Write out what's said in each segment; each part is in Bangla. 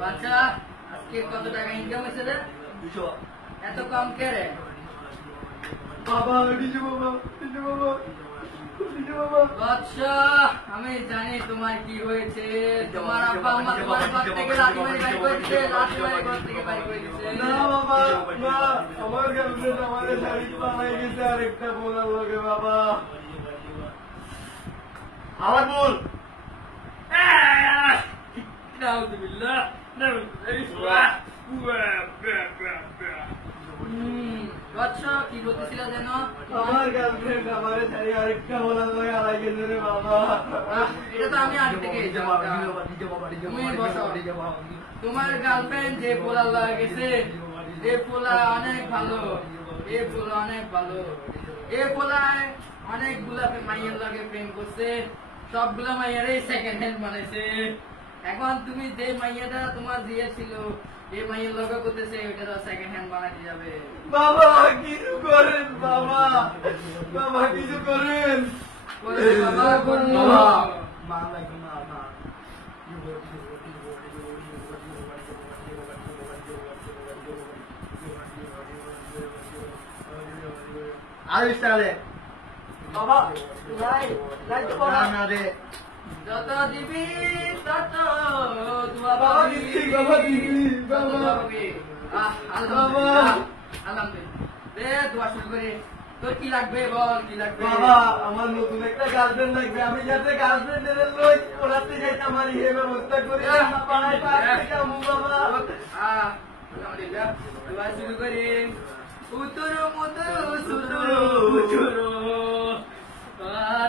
বাচ্চা আজকে কত টাকা ইনকাম হয়েছে রে? 200 এত কম কে রে? বাবা ডিজে বাবা ডিজে বাবা ডিজে বাবা বাচ্চা আমি জানি তোমার কি হয়েছে। তোমার আব্বা আম্মা তোমার ঘর থেকে লাঠি মারি বাড়ি করেছে, লাঠি মারি ঘর থেকে বাড়ি করে দিয়েছে। না বাবা না আমার গার্লফ্রেন্ড আমাদের শাড়ি পালাই গেছে আরেকটা বলার লগে বাবা আমার বল নাউজুবিল্লাহ বাচ্চা কি বলতেছিল যেন? আমার গার্লফ্রেন্ড আমাদের শাড়ি আরেকটা বলার লগে হারাই গেছে রে বাবা এটা তো আমি আগে থেকে জানতাম। তুমি বসো। তোমার গার্লফ্রেন্ড যে পোলা লাগা গেছে, এ পোলা অনেক ভালো, এ পোলা অনেক ভালো, এ পোলায় অনেকগুলা মাইয়ের লাগে প্রেম করছে, সবগুলা মাইয়ারে সেকেন্ড হ্যান্ড বানাইছে। এখন তুমি যে মাইয়াটা তোমার দিয়েছিল, যে মাইয়ের লগে করতেছে ওইটা তো সেকেন্ড হ্যান্ড বানাইতে যাবে। বাবা কিছু করেন বাবা বাবা কিছু করেন করবে বাবা, করবে। মা লাগবে না মা আরে সালে বাবা নাই নাই তো বাবা না রে যত দিবি তত দোয়া বাবা পাবি। দিচ্ছি বাবা দিচ্ছি তত বাবা দোয়া পাবি। আলহামদুলিল্লাহ আলহামদুলিল্লাহ। দে দোয়া শুরু করি। তোর কি লাগবে বল, কি লাগবে? বাবা আমার নতুন একটা গার্লফ্রেন্ড লাগবে আমি যাতে গার্লফ্রেন্ডের লই ওরাতে যাইতে আমার এই ব্যবস্থা করে পাড়ায় পাড়ায় যাবো বাবা আলহামদুলিল্লাহ দোয়া শুরু করি। উতুরু মুতুরু সুতুরু চুরু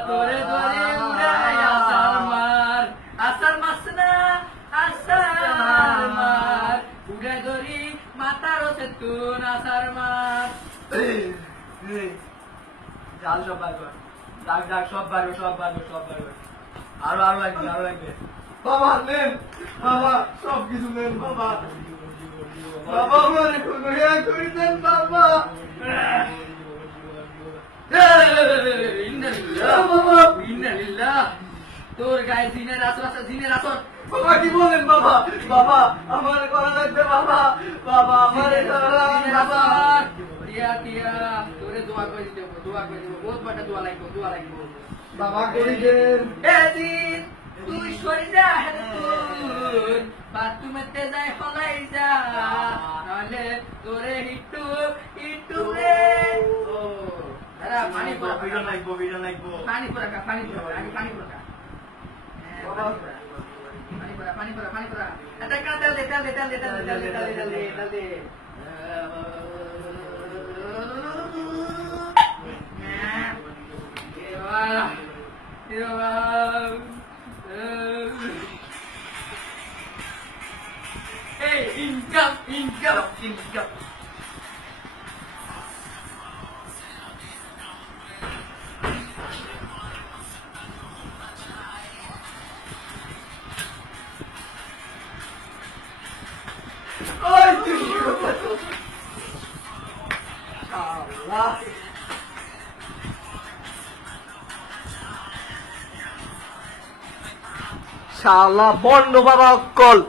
তোরে ধরে উড়াই আসার মার, আসার মাস না আসার মার, উড়ে ধরি মাথার সেতুন আসার মার। জাল সব বার কর ডাক ডাক সব বার কর, সব বার কর, সব বার কর। আরো আরো লাগবে আরো লাগবে বাবা নেন বাবা সব কিছু নেন বাবা বাবা আমার কোনো ইয়া করে দেন বাবা তোর গায়ে জিনের আসর আছে, জিনের আসর। বাবা কি বলেন বাবা বাবা আমার করা লাগবে বাবা বাবা আমার করা লাগবে বাবা টিয়া টিয়া তোরে দোয়া করে দিতে হবে, দোয়া করে দিব, বহুত বড় দোয়া লাগবে, দোয়া লাগবে। বাবা করি দেন এদিন তুই সরে যা, তুই বাথরুমেতে যাই হলাই যা, নাহলে তোরে হিটু হিটু রে। ও দাদা পানি পড়া, ভিডিও লাগবো ভিডিও লাগবো পানি পড়া, পানি পড়া, আগে পানি পড়া। পানি পড়া, পানি পড়া, পানি পড়া। এটা কাল তেল দে, তেল দে, তেল দে, তেল দে, তেল দে, তেল দে, তেল দে, তেল দে। Hey, income, income, income. ওই তুই আল্লাহ শালা বন্ড বাবা অক্কল